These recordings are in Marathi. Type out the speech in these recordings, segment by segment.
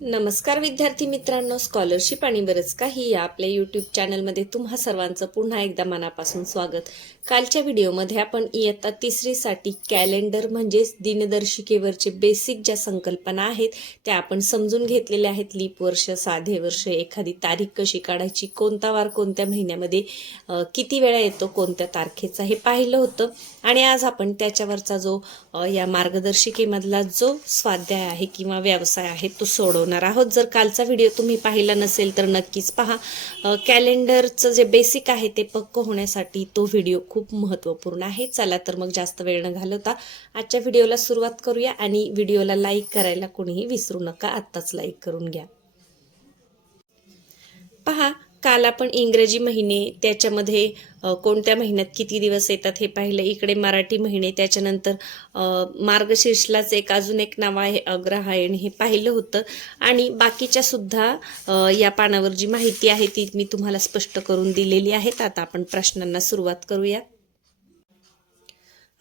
नमस्कार विद्यार्थी मित्रांनो स्कॉलरशिप आणि बरंच काही या आपल्या यूट्यूब चॅनलमध्ये तुम्हा सर्वांचं पुन्हा एकदा मनापासून स्वागत. कालच्या व्हिडिओमध्ये आपण इयत्ता तिसरीसाठी कॅलेंडर म्हणजेच दिनदर्शिकेवरचे बेसिक ज्या संकल्पना आहेत त्या आपण समजून घेतलेल्या आहेत. लीप वर्ष साधे वर्ष एखादी तारीख कशी काढायची कोणता वार कोणत्या महिन्यामध्ये किती वेळा येतो कोणत्या तारखेचा हे पाहिलं होतं. आणि आज आपण त्याच्यावरचा जो या मार्गदर्शिकेमधला जो स्वाध्याय आहे किंवा व्यवसाय आहे तो सोडवणार आहोत. जर कालचा व्हिडिओ तुम्ही पाहिला नसेल तर नक्कीच पहा. कॅलेंडरचं जे बेसिक आहे ते पक्क होण्यासाठी तो व्हिडिओ खूप महत्त्वपूर्ण आहे. चला तर मग जास्त वेळ न घालवता आजच्या व्हिडिओला सुरुवात करूया आणि व्हिडिओला लाईक करायला कोणीही विसरू नका. आत्ताच लाईक करून घ्या. पहा काल आपण इंग्रजी महिने त्याच्यामध्ये कोणत्या महिन्यात किती दिवस येतात हे पाहिलं. इकडे मराठी महिने त्याच्यानंतर मार्गशीर्षलाच एक अजून एक नाव आहे अग्रहायण हे पाहिलं होतं. आणि बाकीच्या सुद्धा या पानावर जी माहिती आहे ती मी तुम्हाला स्पष्ट करून दिलेली आहेत. आता आपण प्रश्नांना सुरुवात करूया.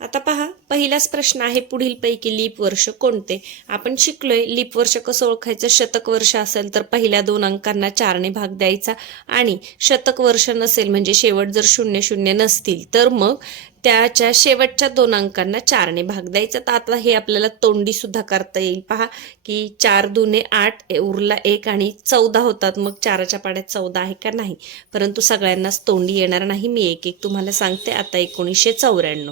आता पहा पहिलाच प्रश्न आहे पुढीलपैकी लीप वर्ष कोणते? आपण शिकलोय लीप वर्ष कसं ओळखायचं? शतक वर्ष असेल तर पहिल्या दोन अंकांना चारने भाग द्यायचा आणि शतक वर्ष नसेल म्हणजे शेवट जर शून्य शून्य नसतील तर मग त्याच्या शेवटच्या दोन अंकांना चारने भाग द्यायचा. तर आता हे आपल्याला तोंडी सुद्धा करता येईल. पहा की चार दुने आठ उरला एक आणि चौदा होतात. मग चाराच्या पाड्यात चौदा आहे का नाही? परंतु सगळ्यांनाच तोंडी येणार नाही. मी एक एक तुम्हाला सांगते. आता एकोणीसशे चौऱ्याण्णव.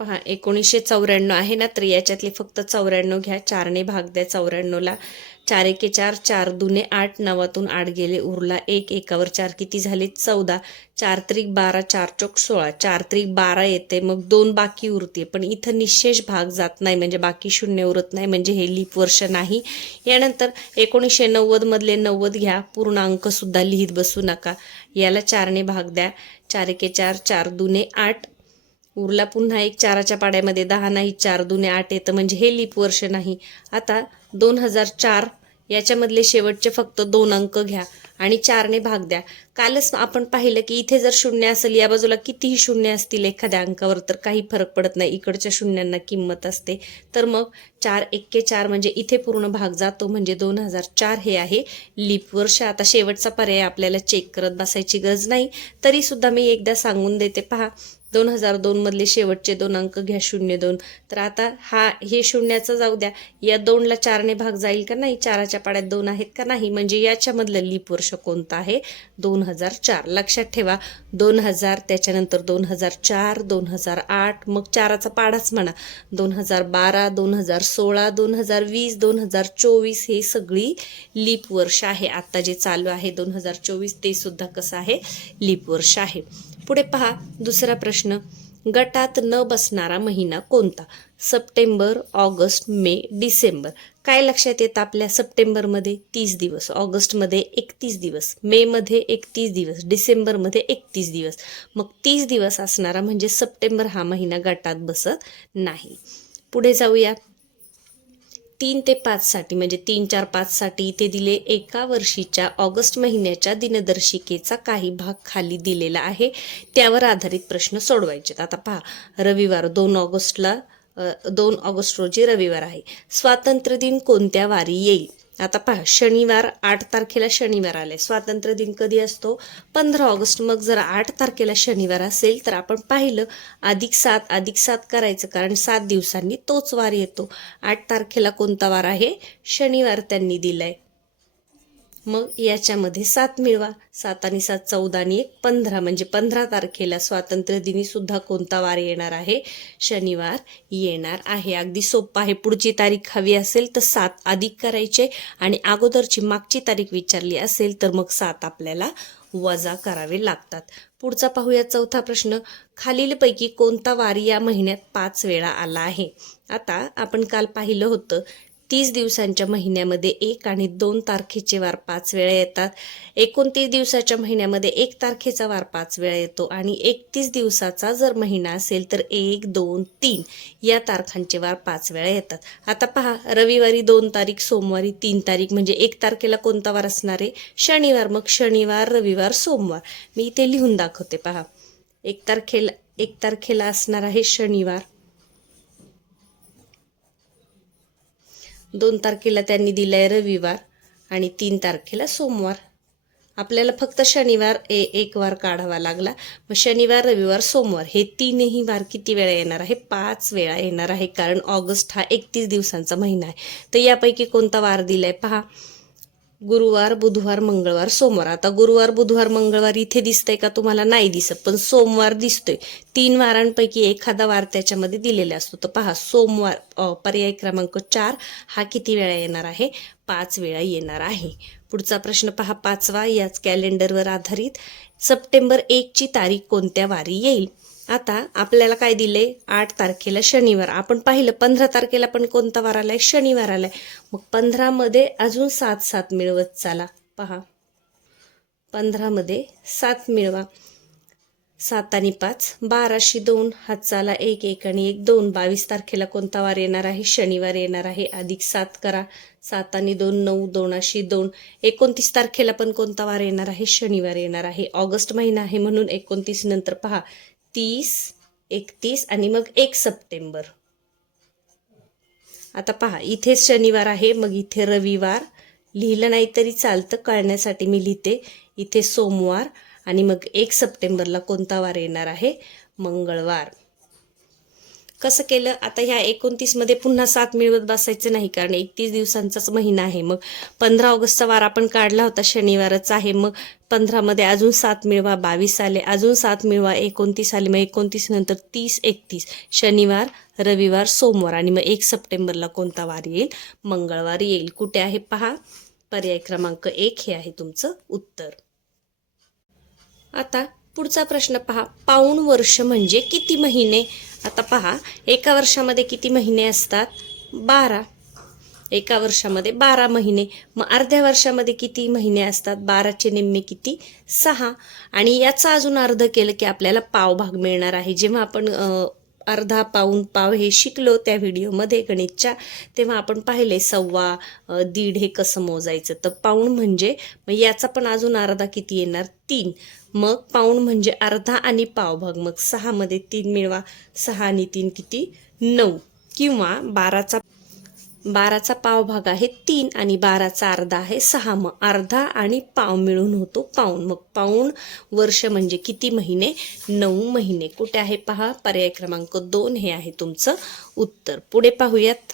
पहा एकोणीसशे चौऱ्याण्णव आहे ना तर याच्यातले फक्त चौऱ्याण्णव घ्या चारने भाग द्या चौऱ्याण्णवला. चार एके चार चार दुने आठ नवातून आठ गेले उरला एक एकावर चार किती झाले? चौदा. चार त्रिक बारा चार चौक सोळा. चार त्रिक बारा येते मग दोन बाकी उरते पण इथं निशेष भाग जात नाही म्हणजे बाकी शून्य उरत नाही म्हणजे हे लीप वर्ष नाही. यानंतर एकोणीसशे नव्वदमधले नव्वद घ्या पूर्ण अंकसुद्धा लिहित बसू नका. याला चारने भाग द्या. चार एके चार चार दुने आठ उरला पुन्हा एक चाराच्या पाड्यामध्ये दहा नाही चार दुने आठ येतं म्हणजे हे लीप वर्ष नाही. आता दोन हजार चार याच्यामधले शेवटचे फक्त दोन अंक घ्या आणि चारने भाग द्या. कालच आपण पाहिलं की इथे जर शून्य असेल या बाजूला कितीही शून्य असतील एखाद्या अंकावर तर काही फरक पडत नाही. इकडच्या शून्यांना किंमत असते. तर मग चार एक्के चार म्हणजे इथे पूर्ण भाग जातो म्हणजे दोन हजार चार हे आहे लीप वर्ष. आता शेवटचा पर्याय आपल्याला चेक करत बसायची गरज नाही. तरीसुद्धा मी एकदा सांगून देते. पहा दोन हजार दोनमधले शेवटचे दोन अंक घ्या शून्य दोन. तर आता हा हे शून्याचं जाऊ द्या. या दोनला चारने भाग जाईल का नाही? चाराच्या पाड्यात दोन आहेत का नाही? म्हणजे याच्यामधलं लीप वर्ष कोणतं आहे? दोन हजार चार. लक्षात ठेवा दोन हजार त्याच्यानंतर दोन हजार चार दोन हजार आठ मग चाराचा पाडाच म्हणा. दोन हजार बारा दोन हजार सोळा दोन हजार वीस दोन हजार चोवीस हे सगळी लीप वर्ष आहे. आत्ता जे चालू आहे दोन हजार चोवीस ते सुद्धा कसं आहे? लीप वर्ष आहे. पुढे पहा दुसरा प्रश्न. गटात न बसणारा महिना कोणता? सप्टेंबर ऑगस्ट मे डिसेंबर. काय लक्षात येतं आपल्या सप्टेंबरमध्ये? तीस दिवस. ऑगस्टमध्ये एकतीस दिवस. मेमध्ये एकतीस दिवस. डिसेंबरमध्ये एकतीस दिवस. मग तीस दिवस असणारा म्हणजे सप्टेंबर हा महिना गटात बसत नाही. पुढे जाऊया. तीन ते पाचसाठी म्हणजे तीन चार पाचसाठी इथे दिले एका वर्षीच्या ऑगस्ट महिन्याच्या दिनदर्शिकेचा काही भाग खाली दिलेला आहे. त्यावर आधारित प्रश्न सोडवायचे आता पहा रविवार दोन ऑगस्टला दोन ऑगस्ट रोजी रविवार आहे. स्वातंत्र्य दिन कोणत्या वारी येईल? आता पहा शनिवार आठ तारखेला शनिवार आले. स्वातंत्र्य दिन कधी असतो? पंधरा ऑगस्ट. मग जर आठ तारखेला शनिवार असेल तर आपण पाहिलं अधिक सात अधिक सात करायचं कारण सात दिवसांनी तोच वार येतो. आठ तारखेला कोणता वार आहे? शनिवार त्यांनी दिलाय. मग याच्यामध्ये सात मिळवा. सात आणि सात चौदा आणि एक पंधरा. म्हणजे पंधरा तारखेला स्वातंत्र्य दिनी सुद्धा कोणता वार येणार आहे? शनिवार येणार आहे. अगदी सोपं आहे. पुढची तारीख हवी असेल तर सात अधिक करायचे आणि अगोदरची मागची तारीख विचारली असेल तर मग सात आपल्याला वजा करावे लागतात. पुढचा पाहूया चौथा प्रश्न. खालीलपैकी कोणता वार या महिन्यात पाच वेळा आला आहे? आता आपण काल पाहिलं होतं तीस दिवसांच्या महिन्यामध्ये एक आणि दोन तारखेचे वार पाच वेळा येतात. एकोणतीस दिवसाच्या महिन्यामध्ये एक तारखेचा वार पाच वेळा येतो आणि एकतीस दिवसाचा जर महिना असेल तर एक दोन तीन या तारखांचे वार पाच वेळा येतात. आता पहा रविवारी दोन तारीख सोमवारी तीन तारीख म्हणजे एक तारखेला कोणता वार असणार आहे? शनिवार. मग शनिवार रविवार सोमवार. मी इथे लिहून दाखवते पहा. एक तारखेला एक तारखेला असणार आहे शनिवार. दोन तारखेला त्यांनी दिलाय रविवार आणि तीन तारखेला सोमवार. आपल्याला फक्त शनिवार ए एक वार काढावा लागला. मग शनिवार रविवार सोमवार हे तीनही वार किती वेळा येणार आहे? पाच वेळा येणार आहे. कारण ऑगस्ट हा एकतीस दिवसांचा महिना आहे. तर यापैकी कोणता वार दिलाय? पहा. गुरुवार बुधवार मंगळवार सोमवार. आता गुरुवार बुधवार मंगळवार इथे दिसतंय का तुम्हाला? नाही दिसत पण सोमवार दिसतोय. तीन वारांपैकी एखादा वार त्याच्यामध्ये दिलेला असतो. तर पहा सोमवार पर्याय क्रमांक चार हा किती वेळा येणार आहे? पाच वेळा येणार आहे. पुढचा प्रश्न पहा पाचवा याच कॅलेंडरवर आधारित सप्टेंबर एकची तारीख कोणत्या वारी येईल? आता आपल्याला काय दिले आठ तारखेला शनिवार. आपण पाहिलं पंधरा तारखेला पण कोणता वार आलाय? शनिवार आलाय. मग पंधरामध्ये अजून सात सात मिळवत चाला. पहा. पंधरामध्ये सात मिळवा. सात आणि पाच. बाराशे दोन. हात चाला एक एक आणि एक दोन. बावीस तारखेला कोणता वार येणार आहे? शनिवार येणार आहे. अधिक सात करा. सात आणि दोन नऊ दोनाशी दोन. एकोणतीस तारखेला पण कोणता वार येणार आहे? शनिवार येणार आहे. ऑगस्ट महिना आहे म्हणून एकोणतीस नंतर पहा. तीस एकतीस आणि मग एक सप्टेंबर. आता पहा इथे शनिवार आहे मग इथे रविवार. लिहिलं नाही तरी चालतं कळण्यासाठी मी लिहिते. इथे सोमवार आणि मग एक सप्टेंबरला कोणता वार येणार आहे? मंगळवार. कसं केलं? आता ह्या एकोणतीसमध्ये पुन्हा सात मिळवत बसायचं नाही कारण एकतीस दिवसांचाच महिना आहे. मग पंधरा ऑगस्टचा वार आपण काढला होता शनिवारच आहे. मग पंधरामध्ये अजून सात मिळवा बावीस आले अजून सात मिळवा एकोणतीस आले मग एकोणतीस नंतर तीस एकतीस. शनिवार रविवार सोमवार आणि मग एक सप्टेंबरला कोणता वार येईल? मंगळवार येईल. कुठे आहे? पहा पर्याय क्रमांक एक हे आहे तुमचं उत्तर. आता पुढचा प्रश्न पहा. पाऊण वर्ष म्हणजे किती महिने? आता पहा एका वर्षामध्ये किती महिने असतात? बारा. एका वर्षामध्ये बारा महिने. मग अर्ध्या वर्षामध्ये किती महिने असतात? बाराचे निम्मे किती? सहा. आणि याचा अजून अर्ध केलं की आपल्याला पाव भाग मिळणार आहे. जेव्हा आपण अर्धा पाऊन पाव हे शिकलो त्या व्हिडिओमध्ये गणितच्या तेव्हा आपण पाहिले सव्वा दीड हे कसं मोजायचं? तर पाऊण म्हणजे मग याचा पण अजून अर्धा किती येणार? तीन. मग पाऊण म्हणजे अर्धा आणि पावभाग मग सहामध्ये तीन मिळवा. सहा आणि तीन किती? नऊ. किंवा बाराचा बाराचा पावभाग आहे तीन आणि बाराचा अर्धा आहे सहा. मग अर्धा आणि पाव मिळून होतो पाऊण. मग पाऊण वर्ष म्हणजे किती महिने? नऊ महिने. कुठे आहे? पहा पर्याय क्रमांक दोन. हे आहे तुमचं उत्तर. पुढे पाहूयात.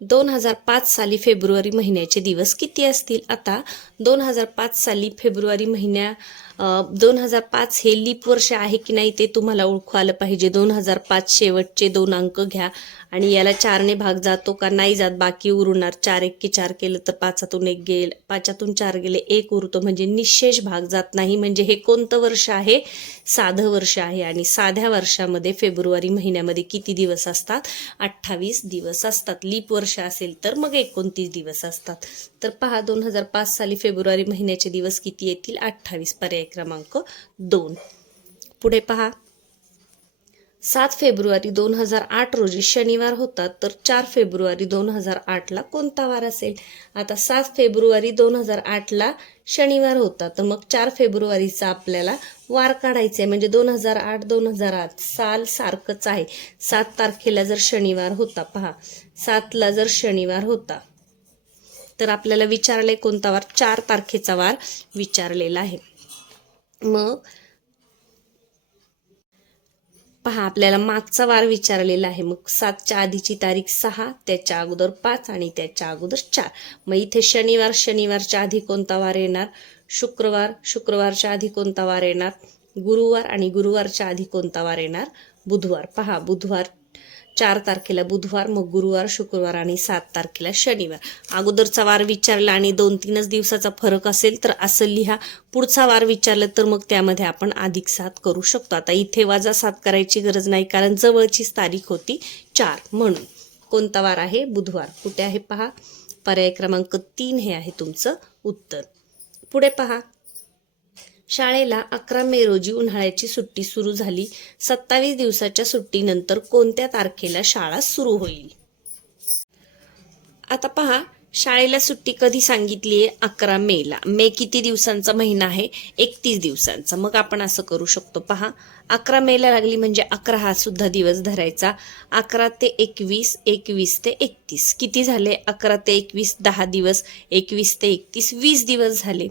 दोन हजार पाच साली फेब्रुवारी महिन्याचे दिवस किती असतील? आता दोन हजार पाच साली फेब्रुवारी महिन्या दोन हजार पाच हे लीप वर्ष आहे की नाही ते तुम्हाला ओळखू आलं पाहिजे. दोन हजार पाच शेवटचे दोन अंक घ्या आणि याला चारने भाग जातो का? नाही जात. बाकी उरणार चार एक्के चार केलं तर पाचातून एक गेल पाचातून चार गेले एक उरतो. म्हणजे निशेष भाग जात नाही. म्हणजे हे कोणतं वर्ष आहे? साधं वर्ष आहे आणि साध्या वर्षामध्ये फेब्रुवारी महिन्यामध्ये किती दिवस असतात? अठ्ठावीस दिवस असतात. लीप वर्ष असेल तर मग एकोणतीस दिवस असतात. तर पहा दोन हजार पाच साली फेब्रुवारी महिन्याचे दिवस किती येतील? अठ्ठावीस पर्याय क्रमांक दोन. पुढे पहा. सात फेब्रुवारी दोन हजार आठ रोजी शनिवार होता तर चार फेब्रुवारी दोन हजार आठला कोणता वार असेल? आता सात फेब्रुवारी दोन हजार आठला शनिवार होता तर मग चार फेब्रुवारीचा आपल्याला वार काढायचा आहे म्हणजे दोन हजार आठ दोन हजार आठ साल सारखंच आहे. सात तारखेला जर शनिवार होता पहा. सातला जर शनिवार होता तर आपल्याला विचारलंय कोणता वार? चार तारखेचा वार विचारलेला आहे. मग? पहा आपल्याला मागचा वार विचारलेला आहे. मग सातच्या आधीची तारीख सहा त्याच्या अगोदर पाच आणि त्याच्या अगोदर चार. मग इथे शनिवार शनिवारच्या आधी कोणता वार येणार? शुक्रवार शुक्रवारच्या आधी कोणता वार येणार? गुरुवार आणि गुरुवारच्या आधी कोणता वार येणार? बुधवार. पहा बुधवार चार तारखेला बुधवार मग गुरुवार शुक्रवार आणि सात तारखेला शनिवार. अगोदरचा वार विचारला आणि दोन तीनच दिवसाचा फरक असेल तर असं लिहा. पुढचा वार विचारलं तर मग त्यामध्ये आपण अधिक सात करू शकतो. आता इथे वाजा सात करायची गरज नाही कारण जवळचीच तारीख होती चार म्हणून. कोणता वार आहे? बुधवार. कुठे आहे? पहा. पर्याय क्रमांक तीन हे आहे तुमचं उत्तर. पुढे पहा. शाळेला अकरा मे रोजी उन्हाळ्याची सुट्टी सुरू झाली. सत्तावीस दिवसाच्या सुट्टीनंतर कोणत्या तारखेला शाळा सुरू होईल? आता पहा शाळेला सुट्टी कधी सांगितली आहे अकरा मेला मे किती दिवसांचा महिना आहे? एकतीस दिवसांचा. मग आपण असं करू शकतो. पहा अकरा मेला लागली म्हणजे अकरा हा सुद्धा दिवस धरायचा. अकरा ते एकवीस एकवीस ते एकतीस. किती झाले? अकरा ते एकवीस दहा दिवस. एकवीस ते एकतीस वीस दिवस झाले.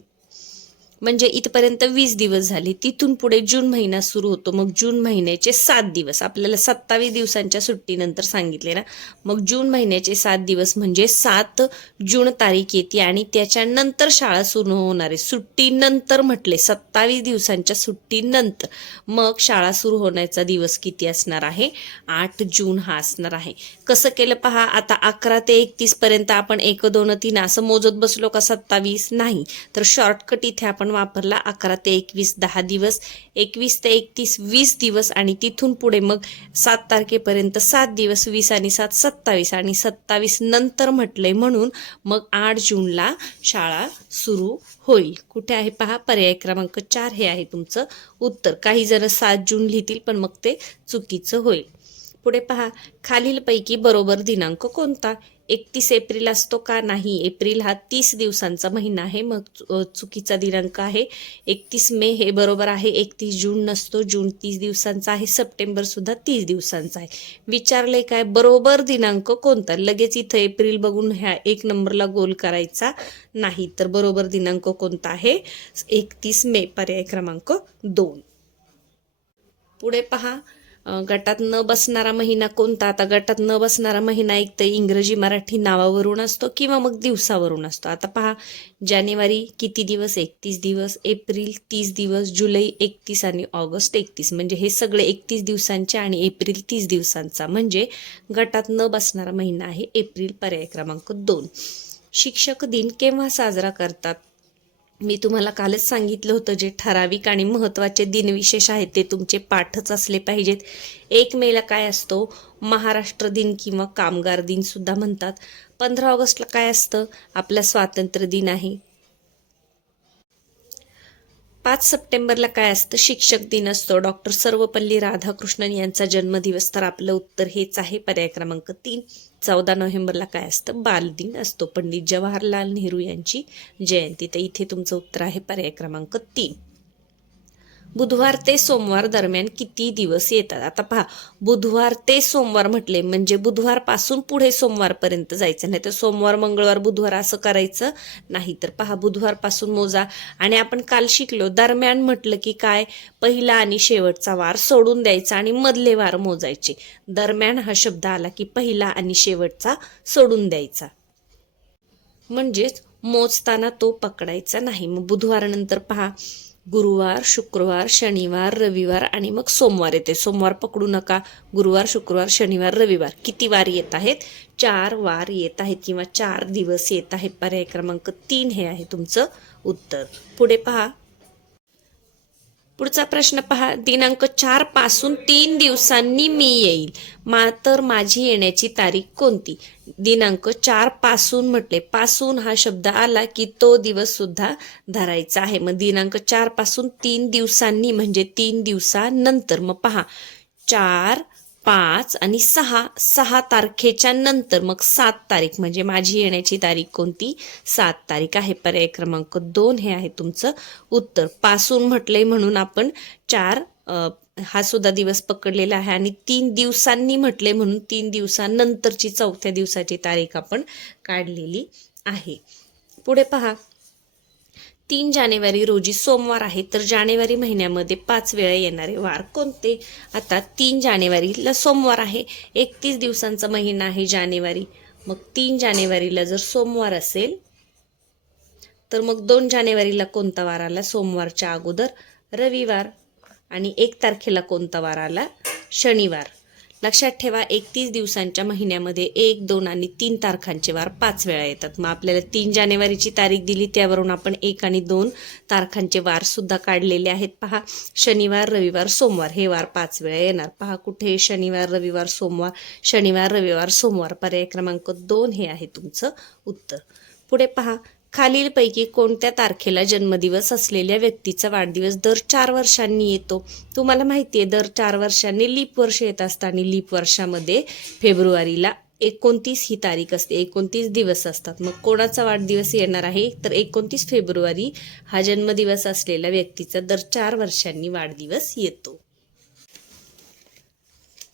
म्हणजे इथपर्यंत वीस दिवस झाले. तिथून पुढे जून महिना सुरू होतो. मग जून महिन्याचे सात दिवस. आपल्याला सत्तावीस दिवसांच्या सुट्टीनंतर सांगितले ना. मग जून महिन्याचे सात दिवस म्हणजे सात जून तारीख येते आणि त्याच्यानंतर शाळा सुरू होणार आहे. सुट्टीनंतर म्हटले सत्तावीस दिवसांच्या सुट्टीनंतर मग शाळा सुरू होण्याचा दिवस किती असणार आहे? आठ जून हा असणार आहे. कसं केलं पहा आता अकरा ते एकतीस पर्यंत आपण एक दोन तीन असं मोजत बसलो का सत्तावीस? नाही. तर शॉर्टकट इथे आपण वापरला अकरा ते एकवीस दहा दिवस एकवीस ते एकतीस वीस दिवस आणि तिथून पुढे मग सात तारखेपर्यंत सात दिवस वीस आणि सात सत्तावीस आणि सत्तावीस नंतर म्हटलंय म्हणून मग आठ जूनला शाळा सुरू होईल. कुठे आहे पहा पर्याय क्रमांक चार हे आहे तुमचं उत्तर. काही जण सात जून लिहितील पण मग ते चुकीचं होईल. पुढे पहा खालीलपैकी बरोबर दिनांक कोणता? एकतीस एप्रिल असतो का नाही? एप्रिल हा तीस दिवसांचा महिना आहे. मग चु- चुकीचा दिनांक आहे. एकतीस मे हे बरोबर आहे. एकतीस जून नसतो. जून तीस दिवसांचा आहे. सप्टेंबर सुद्धा तीस दिवसांचा आहे. विचारले काय? बरोबर दिनांक कोणता? लगेच इथं एप्रिल बघून ह्या एक नंबरला गोल करायचा नाही तर बरोबर दिनांक कोणता आहे? एकतीस मे पर्याय क्रमांक दोन. पुढे पहा. गटात न बसणारा महिना कोणता? आता गटात न बसणारा महिना एक तर इंग्रजी मराठी नावावरून असतो किंवा मग दिवसावरून असतो. आता पहा जानेवारी किती दिवस? एकतीस दिवस. एप्रिल तीस दिवस. जुलै एकतीस आणि ऑगस्ट एकतीस. म्हणजे हे सगळे एकतीस दिवसांचे आणि एप्रिल तीस दिवसांचा. म्हणजे गटात न बसणारा महिना आहे एप्रिल पर्याय क्रमांक दोन. शिक्षक दिन केव्हा साजरा करतात? मी तुम्हाला कालच सांगितलं होतं जे ठराविक आणि महत्त्वाचे दिनविशेष आहेत ते तुमचे पाठच असले पाहिजेत. एक मेला काय असतो? महाराष्ट्र दिन किंवा कामगार दिनसुद्धा म्हणतात. पंधरा ऑगस्टला काय असतं? आपला स्वातंत्र्य दिन आहे. पाच सप्टेंबरला काय असतं? शिक्षक दिन असतो. डॉक्टर सर्वपल्ली राधाकृष्णन यांचा जन्मदिवस. तर आपलं उत्तर हेच आहे. पर्याय क्रमांक तीन. चौदा नोव्हेंबरला काय असतं? बालदिन असतो. पंडित जवाहरलाल नेहरू यांची जयंती. तर इथे तुमचं उत्तर आहे. पर्याय क्रमांक तीन. बुधवार ते सोमवार दरम्यान किती दिवस येतात? आता पहा बुधवार ते सोमवार म्हटले म्हणजे बुधवारपासून पुढे सोमवारपर्यंत जायचं नाही. तर सोमवार मंगळवार बुधवार असं करायचं नाही. तर पहा बुधवारपासून मोजा. आणि आपण काल शिकलो दरम्यान म्हटलं की काय? पहिला आणि शेवटचा वार सोडून द्यायचा आणि मधले वार मोजायचे. दरम्यान हा शब्द आला की पहिला आणि शेवटचा सोडून द्यायचा. म्हणजेच मोजताना तो पकडायचा नाही. मग बुधवारानंतर पहा गुरुवार शुक्रवार शनिवार रविवार आणि मग सोमवार येते. सोमवार पकडू नका. गुरुवार शुक्रवार शनिवार रविवार. किती वार येत आहेत? चार वार येत आहेत किंवा चार दिवस येत आहेत. पर्याय क्रमांक तीन हे आहे तुमचं उत्तर. पुढे पहा. पुढचा प्रश्न पहा. दिनांक चारपासून तीन दिवसांनी मी येईल. मा तर माझी येण्याची तारीख कोणती? दिनांक चारपासून म्हटले. पासून हा शब्द आला की तो दिवस सुद्धा धरायचा आहे. मग दिनांक चारपासून तीन दिवसांनी म्हणजे तीन दिवसानंतर. मग पहा. चार पाच आणि सहा सहा तारखेच्या नंतर मग सात तारीख म्हणजे माझी येण्याची तारीख कोणती? सात तारीख आहे. पर्याय क्रमांक दोन हे आहे तुमचं उत्तर. पासून म्हटलंय म्हणून आपण चार अ, हा सुद्धा दिवस पकडलेला आहे आणि तीन दिवसांनी म्हटले म्हणून तीन दिवसानंतरची चौथ्या दिवसाची तारीख आपण काढलेली आहे. पुढे पहा. तीन जानेवारी रोजी सोमवार आहे तर जानेवारी महिन्यामध्ये पाच वेळा येणारे वार कोणते? आता तीन जानेवारीला सोमवार आहे एकतीस दिवसांचा महिना आहे जानेवारी. मग तीन जानेवारीला जर सोमवार असेल तर मग दोन जानेवारीला कोणता वार आला? सोमवारच्या अगोदर रविवार आणि एक तारखेला कोणता वार आला? शनिवार. लक्षात ठेवा एकतीस दिवसांच्या महिन्यामध्ये एक दोन आणि तीन तारखांचे वार पाच वेळा येतात. मग आपल्याला तीन जानेवारीची तारीख दिली त्यावरून आपण एक आणि दोन तारखांचे वार सुद्धा काढलेले आहेत. पहा शनिवार रविवार सोमवार हे वार पाच वेळा येणार. पहा कुठे शनिवार रविवार सोमवार शनिवार रविवार सोमवार पर्याय क्रमांक दोन हे आहे तुमचं उत्तर. पुढे पहा खालीलपैकी कोणत्या तारखेला जन्मदिवस असलेल्या व्यक्तीचा वाढदिवस दर चार वर्षांनी येतो? तुम्हाला माहिती आहे दर चार वर्षांनी लीप वर्ष येत असतं आणि लीप वर्षामध्ये फेब्रुवारीला एकोणतीस ही तारीख असते. एकोणतीस दिवस असतात. मग कोणाचा वाढदिवस येणार आहे? तर एकोणतीस फेब्रुवारी हा जन्मदिवस असलेल्या व्यक्तीचा दर चार वर्षांनी वाढदिवस येतो.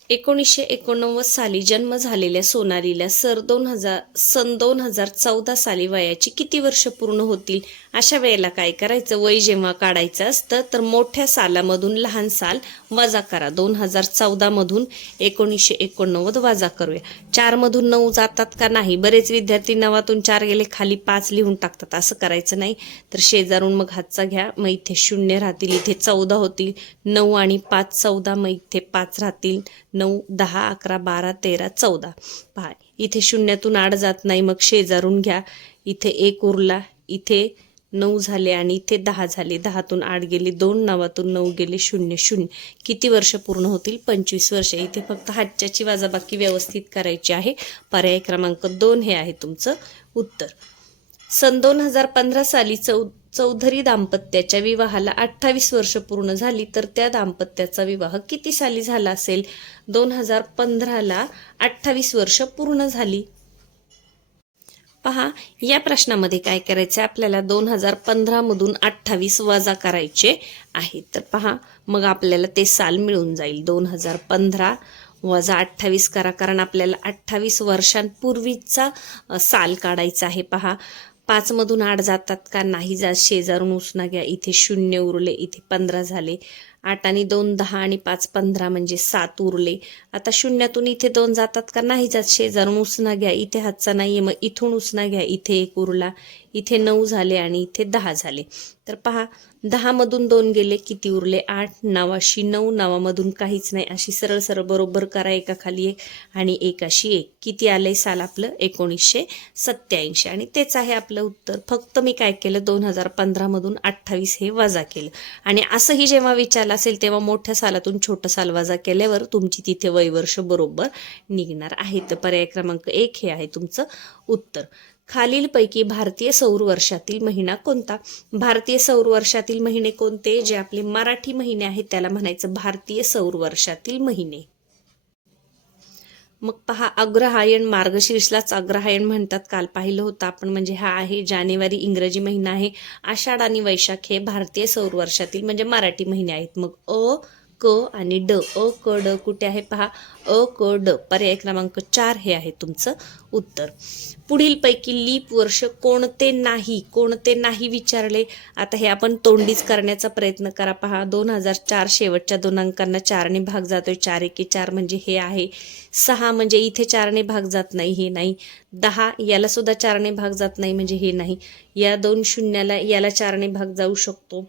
एकोणीसशे एकोणनव्वद साली जन्म झालेल्या सोनालीला सर दोन हजार सन दोन हजार चौदा साली वयाची किती वर्ष पूर्ण होतील? अशा वेळेला काय करायचं? वय जेव्हा काढायचं असतं तर मोठ्या सालामधून लहान साल वजा करा. दोन हजार चौदामधून एकोणीसशे एकोणनव्वद वजा करूया. चारमधून नऊ जातात का नाही? बरेच विद्यार्थी नवातून चार गेले खाली पाच लिहून टाकतात. असं करायचं नाही. तर शेजारून मग हातचा घ्या. मग इथे शून्य राहतील इथे चौदा होतील. नऊ आणि पाच चौदा मग इथे पाच राहतील. नऊ दहा अकरा बारा तेरा चौदा. पहा इथे शून्यातून आड जात नाही मग शेजारून घ्या. इथे एक उरला इथे नऊ झाले आणि इथे दहा झाले. दहातून आठ गेले दोन नावातून नऊ गेले शून्य शून्य. किती वर्ष पूर्ण होतील? पंचवीस वर्ष. इथे फक्त हातच्याची वाजाबाकी व्यवस्थित करायची आहे. पर्याय क्रमांक दोन हे आहे तुमचं उत्तर. सन दोन हजार पंधरा साली चौ चौधरी दाम्पत्याच्या विवाहाला अठ्ठावीस वर्ष पूर्ण झाली तर त्या दाम्पत्याचा विवाह किती साली झाला असेल? दोन हजार पंधराला अठ्ठावीस वर्ष पूर्ण झाली. पहा या प्रश्नामध्ये काय करायचं आहे आपल्याला दोन हजार पंधरामधून अठ्ठावीस वजा करायचे आहे तर पहा मग आपल्याला ते साल मिळून जाईल. दोन हजार पंधरा वजा अठ्ठावीस करा कारण आपल्याला अठ्ठावीस वर्षांपूर्वीचा साल काढायचा आहे. पहा पाचमधून आठ जातात का नाही जात शेजारून उसना घ्या इथे शून्य उरले इथे पंधरा झाले. आठ आणि दोन दहा आणि पाच पंधरा म्हणजे सात उरले. आता शून्यातून इथे दोन जातात का नाही जात शेजारून उसना घ्या इथे हातचा नाहीये मग इथून उसना घ्या इथे एक उरला. इथे नऊ झाले आणि इथे दहा झाले. तर पहा दहामधून दोन गेले किती उरले? आठ नावाशी नऊ नावामधून काहीच नाही. अशी सरळ सरळ बरोबर करा एका खाली एक आणि एकाशी एक. किती आले? साल आपलं एकोणीसशे सत्याऐंशी आणि तेच आहे आपलं उत्तर. फक्त मी काय केलं? दोन हजार पंधरामधून अठ्ठावीस हे वजा केलं. आणि असंही जेव्हा विचारलं असेल तेव्हा मोठ्या सालातून छोटं साल वजा केल्यावर तुमची तिथे वयवर्ष बरोबर निघणार आहे. तर पर्याय क्रमांक एक हे आहे तुमचं उत्तर. खालीलपैकी भारतीय सौर वर्षातील महिना कोणता? भारतीय सौर वर्षातील महिने कोणते? जे आपले मराठी महिने आहेत त्याला म्हणायचं भारतीय सौर वर्षातील महिने. मग पहा अग्रहायण मार्गशीर्षलाच अग्रहायण म्हणतात. काल पाहिलं होतं आपण म्हणजे हा आहे जानेवारी इंग्रजी महिना आहे. आषाढ आणि वैशाख हे भारतीय सौर वर्षातील म्हणजे मराठी महिने आहेत. मग अ क आणि ड. अ क ड कुठे आहे पहा? अ क ड. पर्याय क्रमांक चार हे आहे तुमचं उत्तर. पुढीलपैकी लीप वर्ष कोणते नाही कोणते नाही विचारले? आता हे आपण तोंडीच करण्याचा प्रयत्न करा पहा. दोन हजार चार शेवटच्या दोन अंकांना चारने भाग जातोय. चार एके चार म्हणजे हे आहे. सहा म्हणजे इथे चारने भाग जात नाही हे नाही. दहा याला सुद्धा चारने भाग जात नाही म्हणजे हे नाही. या दोन शून्याला याला चारने भाग जाऊ शकतो.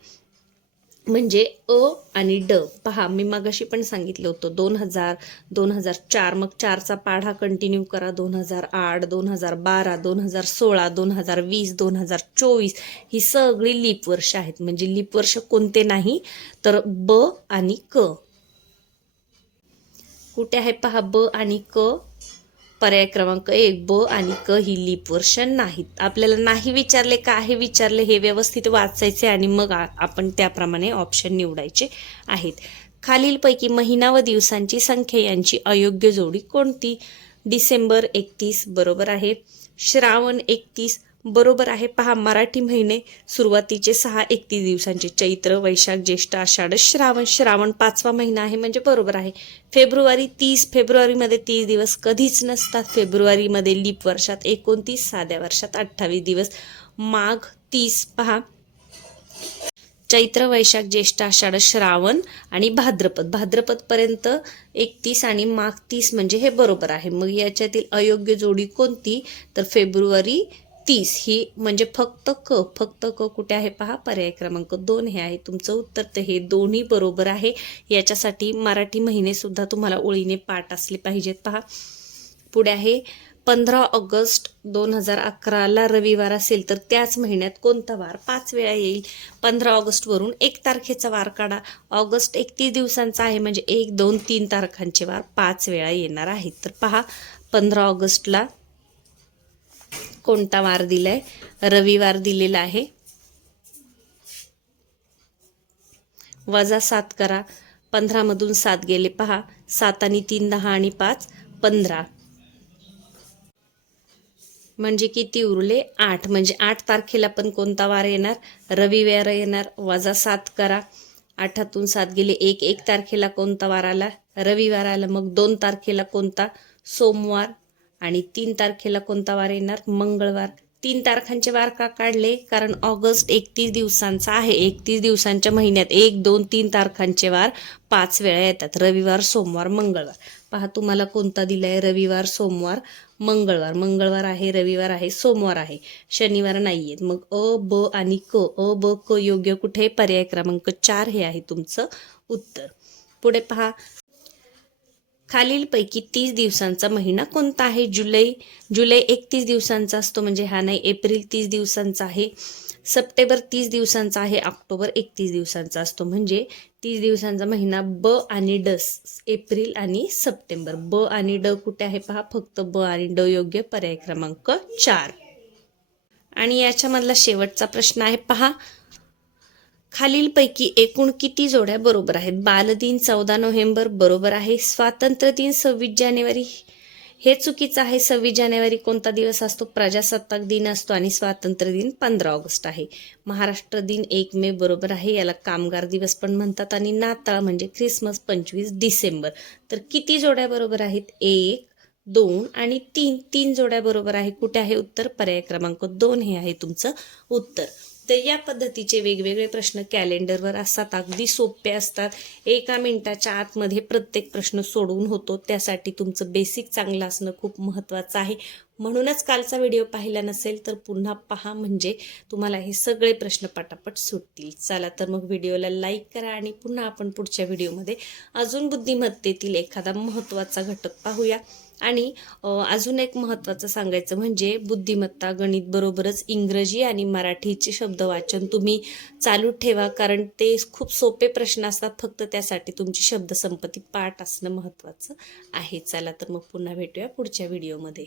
म्हणजे अ आणि ड. पहा मी मागाशी पण सांगितलं होतं दोन हजार दोन हजार चार. मग चारचा पाढा कंटिन्यू करा दोन हजार आठ दोन हजार बारा दोन हजार सोळा दोन हजार वीस दोन हजार चोवीस. ही सगळी लीप वर्ष आहेत. म्हणजे लीप वर्ष कोणते नाही तर ब आणि क. कुठे आहे? पहा ब आणि क. पर्याय क्रमांक एक ब आणि क ही लिप वर्ष नाहीत. आपल्याला नाही विचारले का आहे विचारले हे व्यवस्थित वाचायचे आणि मग आपण त्याप्रमाणे ऑप्शन निवडायचे आहेत. खालीलपैकी महिना व दिवसांची संख्या यांची अयोग्य जोडी कोणती? डिसेंबर एकतीस बरोबर आहे. श्रावण एकतीस बरोबर आहे. पहा मराठी महिने सुरुवातीचे सहा एकतीस दिवसांचे. चैत्र वैशाख ज्येष्ठ आषाढ श्रावण. श्रावण पाचवा महिना आहे म्हणजे बरोबर आहे. फेब्रुवारी तीस फेब्रुवारीमध्ये तीस दिवस कधीच नसतात. फेब्रुवारीमध्ये लीप वर्षात एकोणतीस साध्या वर्षात अठ्ठावीस दिवस. माघ तीस पहा. चैत्र वैशाख ज्येष्ठ आषाढ श्रावण आणि भाद्रपद. भाद्रपदपर्यंत एकतीस आणि माघ तीस म्हणजे हे बरोबर आहे. मग याच्यातील अयोग्य जोडी कोणती? तर फेब्रुवारी तीस ही म्हणजे फक्त क फक्त क कुठे आहे पहा? पर्याय क्रमांक दोन हे आहे. तुमचं उत्तर तर हे दोन्ही बरोबर आहे. याच्यासाठी मराठी महिनेसुद्धा तुम्हाला ओळीने पाठ असले पाहिजेत पहा. पुढे आहे पंधरा ऑगस्ट दोन हजार अकराला रविवार असेल तर त्याच महिन्यात कोणता वार? पाच वेळा येईल. पंधरा ऑगस्टवरून एक तारखेचा वार काढा. ऑगस्ट एकतीस दिवसांचा आहे म्हणजे एक दोन तीन तारखांचे वार पाच वेळा येणार आहेत. तर पहा पंधरा ऑगस्टला कोणता वार दिलाय? रविवार दिलेला आहे. वजा सात करा. पंधरामधून सात गेले. पहा सात आणि तीन दहा आणि पाच पंधरा. म्हणजे किती उरले? आठ. म्हणजे आठ तारखेला पण कोणता वार येणार? रविवार येणार. वजा सात करा. आठातून सात गेले. एक एक तारखेला कोणता वार आला? रविवार आला. मग दोन तारखेला कोणता? सोमवार. आणि तीन तारखेला कोणता वार येणार? मंगळवार. तीन तारखांचे वार का काढले? कारण ऑगस्ट एकतीस दिवसांचा आहे. एकतीस दिवसांच्या महिन्यात एक दोन तीन तारखांचे वार पाच वेळा येतात. रविवार सोमवार मंगळवार. पहा तुम्हाला कोणता दिलाय? रविवार सोमवार मंगळवार. मंगळवार आहे रविवार आहे सोमवार आहे. शनिवार नाही आहेत मग अ ब आणि क. अ ब क योग्य कुठे? पर्याय क्रमांक चार हे आहे तुमचं उत्तर. पुढे पहा. खालीलपैकी तीस दिवसांचा महिना कोणता आहे? जुलै जुलै एकतीस दिवसांचा असतो म्हणजे हा नाही एप्रिल तीस दिवसांचा आहे. सप्टेंबर तीस दिवसांचा आहे ऑक्टोबर एकतीस दिवसांचा असतो. म्हणजे तीस दिवसांचा महिना ब आणि ड एप्रिल आणि सप्टेंबर. ब आणि ड कुठे आहे पहा? फक्त ब आणि ड योग्य पर्याय क्रमांक चार. आणि याच्यामधला शेवटचा प्रश्न आहे पहा. खालीलपैकी एकूण किती जोड्या बरोबर आहेत? बालदिन चौदा नोव्हेंबर बरोबर आहे. स्वातंत्र्य दिन सव्वीस जानेवारी. हे चुकीचं आहे. सव्वीस जानेवारी कोणता दिवस असतो? प्रजासत्ताक दिन असतो आणि स्वातंत्र्य दिन पंधरा ऑगस्ट आहे. महाराष्ट्र दिन एक मे बरोबर आहे. याला कामगार दिवस पण म्हणतात आणि नाताळ म्हणजे ख्रिसमस पंचवीस डिसेंबर. तर किती जोड्या बरोबर आहेत? एक दोन आणि तीन तीन जोड्या बरोबर आहे. कुठे आहे उत्तर? पर्याय क्रमांक दोन हे आहे तुमचं उत्तर. तर या पद्धतीचे वेगवेगळे प्रश्न कॅलेंडरवर असतात. अगदी सोपे असतात. एका मिनिटाच्या आतमध्ये प्रत्येक प्रश्न सोडवून होतो. त्यासाठी तुमचं बेसिक चांगलं असणं खूप महत्त्वाचं आहे. म्हणूनच कालचा व्हिडिओ पाहिला नसेल तर पुन्हा पहा. म्हणजे तुम्हाला हे सगळे प्रश्न पटापट सुटतील. चला तर मग व्हिडिओला लाईक करा आणि पुन्हा आपण पुढच्या व्हिडिओमध्ये अजून बुद्धिमत्तेतील एखादा महत्त्वाचा घटक पाहूया. आणि अजून एक महत्त्वाचं सांगायचं म्हणजे बुद्धिमत्ता गणित बरोबरच इंग्रजी आणि मराठीचे शब्द वाचन तुम्ही चालू ठेवा कारण ते खूप सोपे प्रश्न असतात फक्त त्यासाठी तुमची शब्दसंपत्ती पाठ असणं महत्त्वाचं आहे. चला तर मग पुन्हा भेटूया पुढच्या व्हिडिओमध्ये.